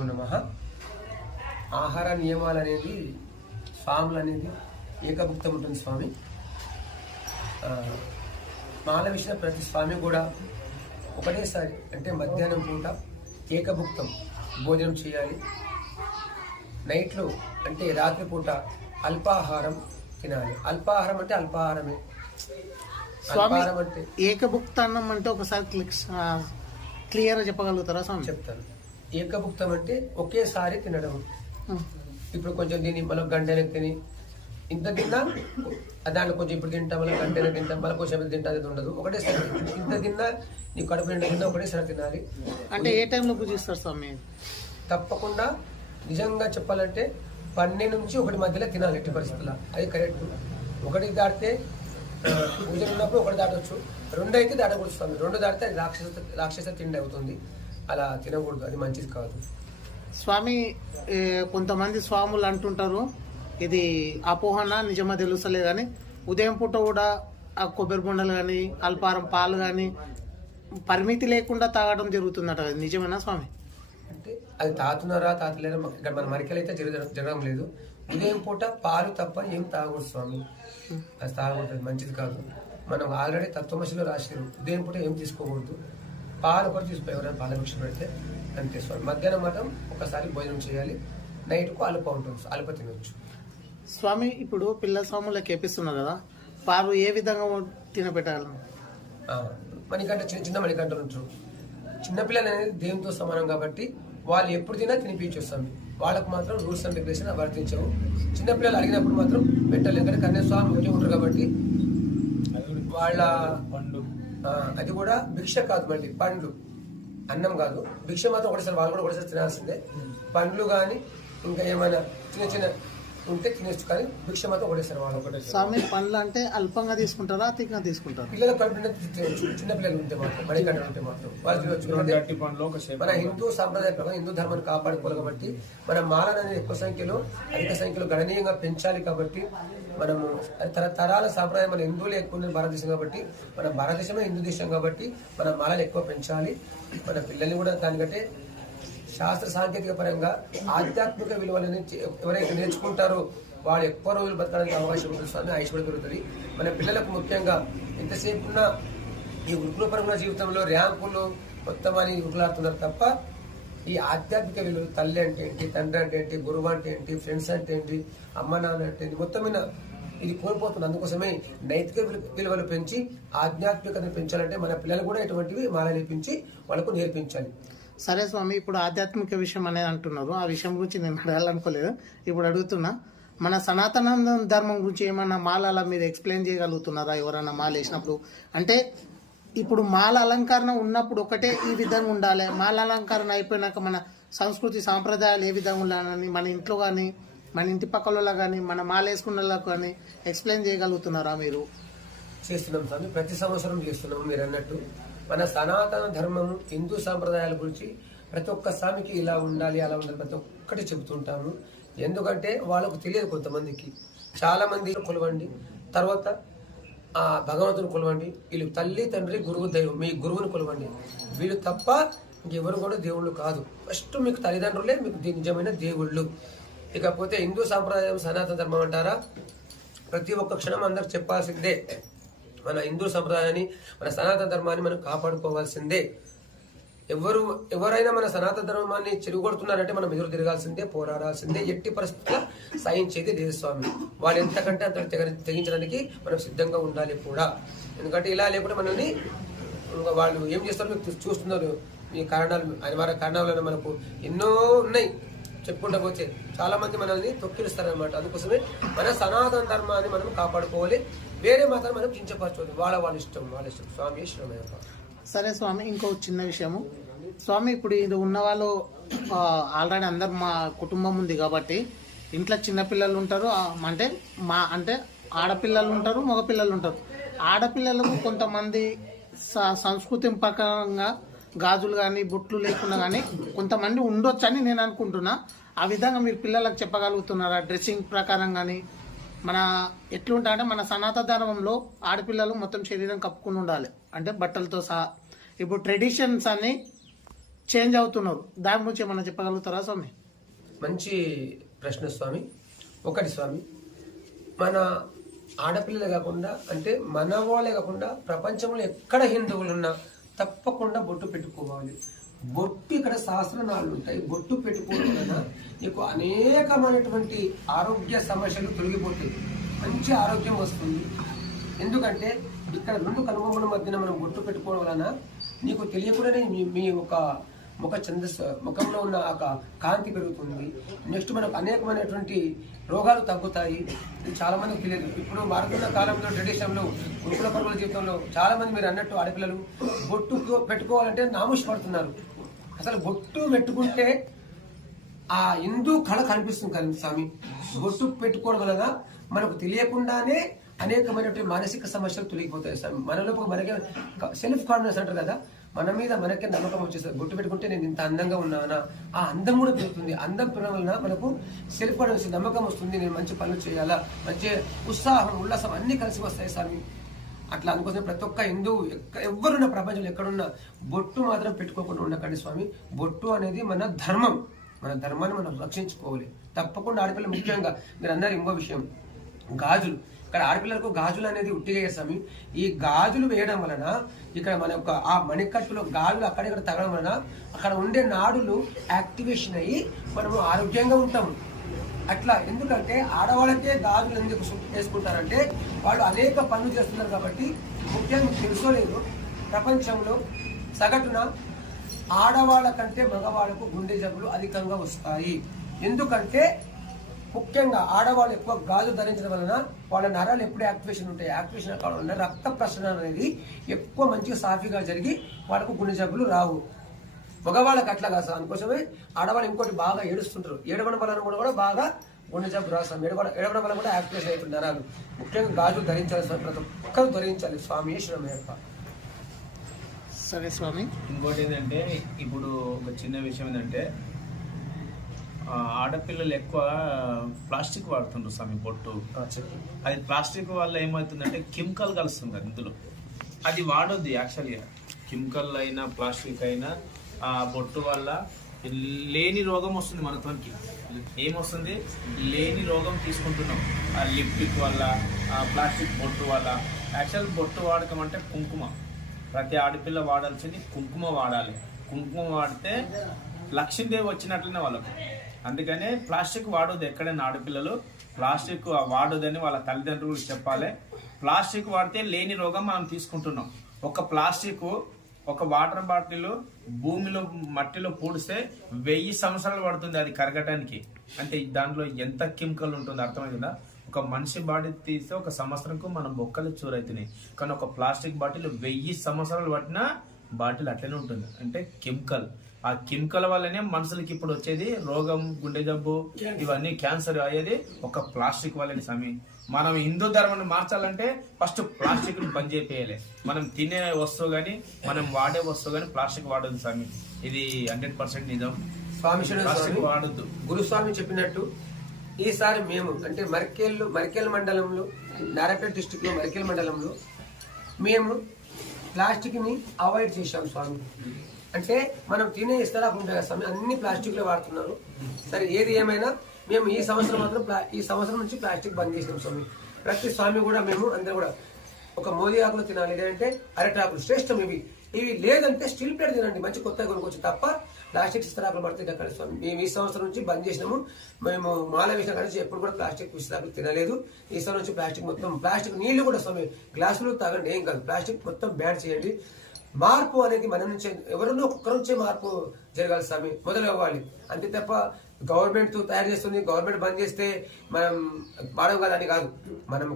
గురుభ్యో నమ. ఆహార నియమాలు అనేది స్వాములు అనేది ఏకభుక్తం ఉంటుంది స్వామి. మాల విషయం ప్రతి స్వామి కూడా ఒకటేసారి అంటే మధ్యాహ్నం పూట ఏకభుక్తం భోజనం చేయాలి. నైట్లో అంటే రాత్రిపూట అల్పాహారం తినాలి. అల్పాహారం అంటే అల్పాహారమే. అల్పాహారం అంటే ఏకభుక్తాన్నం అంటే ఒకసారి క్లిక్ క్లియర్ చెప్పగలుగుతారా స్వామి? చెప్తాను. ఏకభుక్తం అంటే ఒకేసారి తినడం. ఇప్పుడు కొంచెం తిని మళ్ళీ గంటలకు తిని ఇంత తిన్నా దాంట్లో కొంచెం ఇప్పుడు తింటా మళ్ళీ గంటలకు తింటా మళ్ళీ కొంచెం తింటా అది ఉండదు. ఒకటేసారి ఇంత తిన్నా నీ కడుపు నిండా తిన్నా ఒకటేసారి తినాలి. అంటే ఏ టైంలో పూజిస్తారు స్వామి? తప్పకుండా నిజంగా చెప్పాలంటే పన్నెండు నుంచి ఒకటి మధ్యలో తినాలి ఎట్టి పరిస్థితుల్లో. అది కరెక్ట్ ఒకటి దాటితే ఆ, పూజ ఉన్నప్పుడు ఒకటి దాటొచ్చు. రెండు అయితే దాటకూడదు స్వామి. రెండు దాటితే అది రాక్షస రాక్షస తిండి అవుతుంది. అలా తినకూడదు. అది మంచిది కాదు. స్వామి కొంతమంది స్వాములు అంటుంటారు ఇది అపోహన నిజమా తెలుస్తలే కానీ ఉదయం పూట కూడా ఆ కొబ్బరి బొండలు కానీ అల్పారం పాలు కానీ పరిమితి లేకుండా తాగడం జరుగుతుందట అది నిజమేనా స్వామి? అంటే అది తాతున్నారా తాతలేరా ఇక్కడ మన మరికలు అయితే జరగ- జరగడం లేదు. ఉదయం పూట పాలు తప్ప ఏం తాగకూడదు స్వామి. అది తాగకూడదు మంచిది కాదు. మనం ఆల్రెడీ తత్వమశిలో రాశారు ఉదయం పూట ఏం తీసుకోకూడదు. పాలు కూడా తీసుకో ఎవరైనా పాల భిక్ష పెడితే అంతే స్వామి మధ్యాహ్నం మాత్రం ఒకసారి భోజనం చేయాలి. నైట్కు అల్ప ఉంటుంది అల్ప తినొచ్చు. స్వామి ఇప్పుడు పిల్ల స్వాములకు కేపిస్తున్నారు కదా వారు ఏ విధంగా తినపెట్టాలి ఆ, మణికంఠ చిన్న చిన్న మణికంఠలు ఉంటారు. చిన్నపిల్లలు అనేది దేవునితో సమానం కాబట్టి వాళ్ళు ఎప్పుడు తినా తినిపించు స్వామి. వాళ్ళకు మాత్రం రూల్స్ అండ్ రెగ్యులేషన్ వర్తించవు. చిన్నపిల్లలు అడిగినప్పుడు మాత్రం పెట్టాలి. ఎందుకంటే కన్యాస్వామి ముఖ్యం ఉంటారు కాబట్టి వాళ్ళ పండు. అది కూడా భిక్ష కాదు మళ్ళీ పండ్లు. అన్నం కాదు. భిక్ష మాత్రం ఒకటేసారి వాళ్ళు కూడా ఒకటేసారి తినాల్సిందే. పండ్లు కానీ ఇంకా ఏమైనా చిన్న చిన్న ఉంటే తినేచ్చు కానీ భిక్ష మాత్రం ఒకటేసారి వాళ్ళు ఒకటేసారి. స్వామి పండ్లు అంటే అల్పంగా తీసుకుంటారా అధికంగా తీసుకుంటారా? పిల్లలు తినొచ్చు చిన్న పిల్లలు ఉంటే మాత్రం మణికంఠలు ఉంటే మాత్రం. వాళ్ళు మన హిందూ సాంప్రదాయ ప్రకారం హిందూ ధర్మాన్ని కాపాడుకోవాలి కాబట్టి మన మాలను అనేది ఎక్కువ సంఖ్యలో అధిక సంఖ్యలో గణనీయంగా పెంచాలి కాబట్టి మనము తరతరాల సాంప్రదాయం మన హిందువులు ఎక్కువ ఉన్న భారతదేశం కాబట్టి మన భారతదేశమే హిందూ దేశం కాబట్టి మన మాలలు ఎక్కువ పెంచాలి. మన పిల్లల్ని కూడా దానికంటే శాస్త్ర సాంకేతిక పరంగా ఆధ్యాత్మిక విలువలని ఎవరైతే నేర్చుకుంటారో వాళ్ళు ఎక్కువ రోజులు బతకడానికి అవకాశం ఉంటుంది. స్వామి ఆయుష్ కూడా మన పిల్లలకు ముఖ్యంగా ఎంతసేపు ఉన్న ఈ వృత్తులపరమైన జీవితంలో ర్యాంకులు మొత్తం అని ఉరుకులాడుతున్నారు తప్ప ఈ ఆధ్యాత్మిక విలువలు తల్లి అంటే ఏంటి తండ్రి అంటే ఏంటి గురువు అంటే ఏంటి ఫ్రెండ్స్ అంటే ఏంటి అమ్మ నాన్న అంటే ఏంటి మొత్తం మీద ఇది కోల్పోతుంది. అందుకోసమే నైతిక విలువలు పెంచి ఆధ్యాత్మికతను పెంచాలంటే మన పిల్లలు కూడా ఇటువంటివి మాలలేపించి నేర్పించి వాళ్ళకు నేర్పించాలి. సరే స్వామి ఇప్పుడు ఆధ్యాత్మిక విషయం అనేది అంటున్నారు. ఆ విషయం గురించి నేను అడగాలనుకోలేదు. ఇప్పుడు అడుగుతున్నా మన సనాతన ధర్మం గురించి ఏమన్నా మాల మీరు ఎక్స్ప్లెయిన్ చేయగలుగుతున్నారా? ఎవరన్నా మాల వేసినప్పుడు? అంటే ఇప్పుడు మాల అలంకరణ ఉన్నప్పుడు ఒకటే ఈ విధంగా ఉండాలి. మాల అలంకరణ అయిపోయినాక మన సంస్కృతి సాంప్రదాయాలు ఏ విధంగా ఉండాలని మన ఇంట్లో కానీ మన ఇంటి పక్కల కానీ మన మాల వేసుకున్న కానీ ఎక్స్ప్లెయిన్ చేయగలుగుతున్నారా మీరు? చేస్తున్నాం స్వామి ప్రతి సంవత్సరం చేస్తున్నాము మీరు అన్నట్టు. మన సనాతన ధర్మము హిందూ సాంప్రదాయాల గురించి ప్రతి ఒక్క స్వామికి ఇలా ఉండాలి అలా ఉండాలి ప్రతి ఒక్కటి చెబుతుంటాము. ఎందుకంటే వాళ్ళకు తెలియదు కొంతమందికి. చాలామంది కొలవండి తర్వాత ఆ భగవంతుని కొలవండి వీళ్ళు తల్లి తండ్రి గురువు దైవం మీ గురువుని కొలవండి. వీళ్ళు తప్ప ఇంకెవరు కూడా దేవుళ్ళు కాదు. ఫస్ట్ మీకు తల్లిదండ్రులే మీకు నిజమైన దేవుళ్ళు. ఇకపోతే హిందూ సాంప్రదాయం సనాతన ధర్మం అంటారా? ప్రతి ఒక్క క్షణం అందరు చెప్పాల్సిందే. మన హిందూ సంప్రదాయాన్ని మన సనాతన ధర్మాన్ని మనం కాపాడుకోవాల్సిందే. ఎవరు ఎవరైనా మన సనాతన ధర్మాన్ని చెరుగొడుతున్నారంటే మనం ఎదురు తిరగాల్సిందే పోరాడాల్సిందే. ఎట్టి పరిస్థితుల్లో సాయించేది లేదు స్వామి వాళ్ళు ఎంతకంటే అంత తెగ- తెగించడానికి మనం సిద్ధంగా ఉండాలి కూడా. ఎందుకంటే ఇలా లేకుండా మనల్ని ఇంకా వాళ్ళు ఏం చేస్తారో చూస్తున్నారు. ఈ కారణాలు అనివార్య కారణాలను మనకు ఎన్నో ఉన్నాయి. చెప్పుకుంటా పోతే చాలా మంది మనల్ని తొక్కిస్తారనమాట అందుకోసమే మన సనాతన ధర్మాన్ని మనం కాపాడుకోవాలి. వేరే మాత్రం మనం కించపరచుకోవాలి వాళ్ళ వాళ్ళ ఇష్టం వాళ్ళ ఇష్టం. స్వామి శ్రమయ్యప్ప సరే స్వామి ఇంకో చిన్న విషయము. స్వామి ఇప్పుడు ఇది ఉన్న వాళ్ళు ఆల్రెడీ అందరు మా కుటుంబం ఉంది కాబట్టి ఇంట్లో చిన్నపిల్లలు ఉంటారు. అంటే మా అంటే ఆడపిల్లలు ఉంటారు మగపిల్లలు ఉంటారు. ఆడపిల్లలకు కొంతమంది సంస్కృతి ప్రకారంగా గాజులు కానీ బొట్లు లేకుండా కానీ కొంతమంది ఉండొచ్చు అని నేను అనుకుంటున్నా. ఆ విధంగా మీరు పిల్లలకు చెప్పగలుగుతున్నారా? డ్రెస్సింగ్ ప్రకారం కానీ మన ఎట్లుంటా అంటే మన సనాతన ధర్మంలో ఆడపిల్లలు మొత్తం శరీరం కప్పుకుని ఉండాలి. అంటే బట్టలతో సహా. ఇప్పుడు ట్రెడిషన్స్ అన్ని చేంజ్ అవుతున్నారు. దాని గురించి ఏమన్నా చెప్పగలుగుతారా స్వామి? మంచి ప్రశ్న స్వామి. ఒకటి స్వామి. మన ఆడపిల్లలే కాకుండా అంటే మన వాళ్ళే కాకుండా ప్రపంచంలో ఎక్కడ హిందువులు ఉన్నా తప్పకుండా బొట్టు పెట్టుకోవాలి. బొట్టు ఇక్కడ సహస్రనాళ్ళు ఉంటాయి. బొట్టు పెట్టుకోవడం వలన నీకు అనేకమైనటువంటి ఆరోగ్య సమస్యలు తొలగిపోతాయి. మంచి ఆరోగ్యం వస్తుంది. ఎందుకంటే ఇక్కడ రెండు కనుబొమ్మల మధ్యన మనం బొట్టు పెట్టుకోవడం వలన నీకు తెలియకుండానే మీ మీ ఒక ముఖ ఛందస్సు ముఖంలో ఉన్న ఒక కాంతి పెరుగుతుంది. నెక్స్ట్ మనకు అనేకమైనటువంటి రోగాలు తగ్గుతాయి. చాలా మందికి తెలియదు. ఇప్పుడు మారుతున్న కాలంలో ట్రెడిషన్లో గురుకుల పరుగుల జీవితంలో చాలా మంది మీరు అన్నట్టు ఆడపిల్లలు బొట్టు పెట్టుకోవాలంటే నామూష్ పడుతున్నారు అసలు బొట్టు పెట్టుకుంటే ఆ హిందూ కళ కనిపిస్తుంది కదా స్వామి. బొట్టు పెట్టుకోవడం వలన మనకు తెలియకుండానే అనేకమైనటువంటి మానసిక సమస్యలు తొలగిపోతాయి స్వామి. మనలో మనకే సెల్ఫ్ కాన్ఫిడెన్స్ అంటారు కదా. మన మీద మనకే నమ్మకం వచ్చేస్తుంది. బొట్టు పెట్టుకుంటే నేను ఇంత అందంగా ఉన్నానా? ఆ అందం కూడా పెరుగుతుంది. అందం పెరగడం వలన మనకు సెల్ఫ్ కాన్ఫిడెన్స్ నమ్మకం వస్తుంది. నేను మంచి పనులు చేయాలా? మంచి ఉత్సాహం ఉల్లాసం అన్ని కలిసి వస్తాయి స్వామి. అట్లా అందుకోసం ప్రతి ఒక్క హిందూ ఎక్క- ఎవరున్న ప్రపంచంలో ఎక్కడున్నా బొట్టు మాత్రం పెట్టుకోకుండా ఉండకండి స్వామి. బొట్టు అనేది మన ధర్మం. మన ధర్మాన్ని మనం రక్షించుకోవాలి. తప్పకుండా ఆడపిల్ల ముఖ్యంగా. మీరు అందరు ఇంకో విషయం. గాజులు. ఇక్కడ ఆడపిల్లలకు గాజులు అనేది ఉట్టిగా స్వామి. ఈ గాజులు వేయడం వలన ఇక్కడ మన యొక్క ఆ మణికట్టులో గాజులు అక్కడిక్కడ తగడం వలన అక్కడ ఉండే నాడులు యాక్టివేషన్ అయ్యి మనము ఆరోగ్యంగా ఉంటాము. అట్లా ఎందుకంటే ఆడవాళ్ళకే గాజులు ఎందుకు వేసుకుంటారంటే వాళ్ళు అనేక పనులు చేస్తున్నారు కాబట్టి ముఖ్యంగా మీకు లేదు ప్రపంచంలో సగటున ఆడవాళ్ళ కంటే మగవాళ్ళకు గుండె జబ్బులు అధికంగా వస్తాయి. ఎందుకంటే ముఖ్యంగా ఆడవాళ్ళు ఎక్కువ గాజు ధరించడం వలన వాళ్ళ నరాలు ఎప్పుడు యాక్టివేషన్ ఉంటాయి? యాక్టివేషన్ కావడం వలన రక్త ప్రసరణ అనేది ఎక్కువ మంచిగా సాఫీగా జరిగి వాళ్ళకు గుండె జబ్బులు రావు. మగవాళ్ళకి అట్లా కాదు సార్. అందుకోసమే ఆడవాళ్ళు ఇంకోటి బాగా ఏడుస్తుంటారు. ఏడవడం వలన కూడా కూడా బాగా గుండె జబ్బు రాస్తాం ఏడవడం ఏడవడం వల్ల కూడా యాక్టివేషన్ అవుతుంది నరాలు. ముఖ్యంగా గాజులు ధరించాలి స్వామి ప్రతి ఒక్కరు ధరించాలి. స్వామి శ్రమయ్యప్ప సరే స్వామి. ఇంకోటి ఏంటంటే ఇప్పుడు ఒక చిన్న విషయం ఏంటంటే ఆడపిల్లలు ఎక్కువ ప్లాస్టిక్ వాడుతుండ్రు స్వామి బొట్టు. అది ప్లాస్టిక్ వల్ల ఏమవుతుందంటే కెమికల్ కలుస్తుంది ఇందులో. అది వాడొద్దు యాక్చువల్గా. కెమికల్ అయినా ప్లాస్టిక్ అయినా ఆ బొట్టు వల్ల లేని రోగం వస్తుంది మనతోనికి ఏమొస్తుంది? లేని రోగం తీసుకుంటున్నాం. ఆ లిప్టిక్ వల్ల ఆ ప్లాస్టిక్ బొట్టు వల్ల. యాక్చువల్ బొట్టు వాడకం అంటే కుంకుమ. ప్రతి ఆడపిల్ల వాడాల్సింది కుంకుమ వాడాలి. కుంకుమ వాడితే లక్ష్మీదేవి వచ్చినట్లనే వాళ్ళకు. అందుకనే ప్లాస్టిక్ వాడొద్దు. ఎక్కడైనా ఆడపిల్లలు ప్లాస్టిక్ వాడొద్దని వాళ్ళ తల్లిదండ్రులు చెప్పాలి. ప్లాస్టిక్ వాడితే లేని రోగం మనం తీసుకుంటున్నాం. ఒక ప్లాస్టిక్ ఒక వాటర్ బాటిల్ భూమిలో మట్టిలో పూడిస్తే వెయ్యి సంవత్సరాలు పడుతుంది అది కరగటానికి. అంటే దాంట్లో ఎంత కెమికల్ ఉంటుంది అర్థమైందా ఒక మనిషి బాడీ తీస్తే ఒక సంవత్సరంకు మనం బొక్కలు చూరైతున్నాయి. కానీ ఒక ప్లాస్టిక్ బాటిల్ వెయ్యి సంవత్సరాలు పట్టినా బాటిల్ అట్లనే ఉంటుంది. అంటే కెమికల్. ఆ కెమికల్ వల్లనే మనుషులకి ఇప్పుడు వచ్చేది రోగం గుండె జబ్బు ఇవన్నీ క్యాన్సర్ అయ్యేది ఒక ప్లాస్టిక్ వల్లనే సమీ మనం హిందూ ధర్మాన్ని మార్చాలంటే ఫస్ట్ ప్లాస్టిక్ బంద్ చేయాలి మనం తినే వస్తువు గాని మనం వాడే వస్తువు గాని ప్లాస్టిక్ వాడదు స్వామి. ఇది హండ్రెడ్ పర్సెంట్ నిజం. స్వామి ప్లాస్టిక్ వాడొద్దు. గురుస్వామి చెప్పినట్టు ఈసారి మేము అంటే మరికేళ్ళు మరికేల్ మండలంలో నారాయణపేట డిస్టిక్లో మరికేల్ మండలంలో మేము ప్లాస్టిక్ని అవాయిడ్ చేశాం స్వామి. అంటే మనం తినే ఇస్తరాకు ఉంటాయి స్వామి అన్ని ప్లాస్టిక్లో వాడుతున్నారు. సరే ఏది ఏమైనా మేము ఈ సంవత్సరం మాత్రం ప్లా- ఈ సంవత్సరం నుంచి ప్లాస్టిక్ బంద్ చేసినాం స్వామి. ప్రతి స్వామి కూడా మేము అందరూ కూడా ఒక మోదీ ఆకులు తినాలి లేదంటే అరటాకులు శ్రేష్టం ఇవి. ఇవి లేదంటే స్టీల్ ప్లేట్ తినండి మంచి కొత్తగా కొనుక్కోవచ్చు తప్ప ప్లాస్టిక్ ఇస్తరాకులు పడితే అక్కడ స్వామి? మేము ఈ సంవత్సరం నుంచి బంద్ చేసినాము. మేము మాల వేసిన కానీ ఎప్పుడు కూడా ప్లాస్టిక్ ఇస్తరాకులు తినలేదు. ఈ సంవత్సరం నుంచి ప్లాస్టిక్ మొత్తం ప్లాస్టిక్ నీళ్ళు కూడా స్వామి గ్లాసులు తాగండి ఏం కాదు. ప్లాస్టిక్ మొత్తం బ్యాన్ చేయండి. మార్పు అనేది మన నుంచే ఎవరినో ఒక్కరి నుంచే మార్పు జరగాలి స్వామి మొదలు అవ్వాలి అంతే తప్ప గవర్నమెంట్ తయారు చేస్తుంది గవర్నమెంట్ బంద్ చేస్తే మనం వాడడం అని కాదు. మనం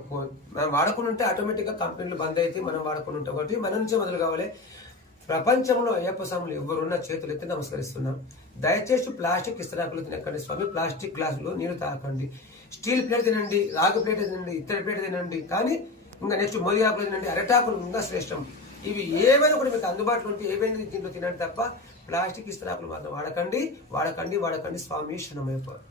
మనం వాడకుండా ఉంటే ఆటోమేటిక్గా కంపెనీలు బంద్ అయితే మనం వాడకుండా ఉంటాం కాబట్టి మన నుంచే మొదలు కావాలి. ప్రపంచంలో అయ్యప్ప స్వాములు ఎవరున్న చేతులు ఎత్తి నమస్కరిస్తున్నాం. దయచేసి ప్లాస్టిక్ ఇస్తరాకులు తినకండి స్వామి ప్లాస్టిక్ గ్లాసులు నీరు తాకండి స్టీల్ ప్లేట్ తినండి రాగి ప్లేట్ తినండి ఇతర ప్లేట్ తినండి కానీ ఇంకా నెక్స్ట్ మోదీ ఆకులు తినండి అరటాకులు ఇంకా శ్రేష్టం. ఇవి ఏమైనా కూడా మీకు అందుబాటులో ఉంటే ఏమైనా దీంట్లో తినండి తప్ప ప్లాస్టిక్ ఇస్త్రాకులు మాత్రం వాడకండి వాడకండి వాడకండి. స్వామి క్షణమైపోయి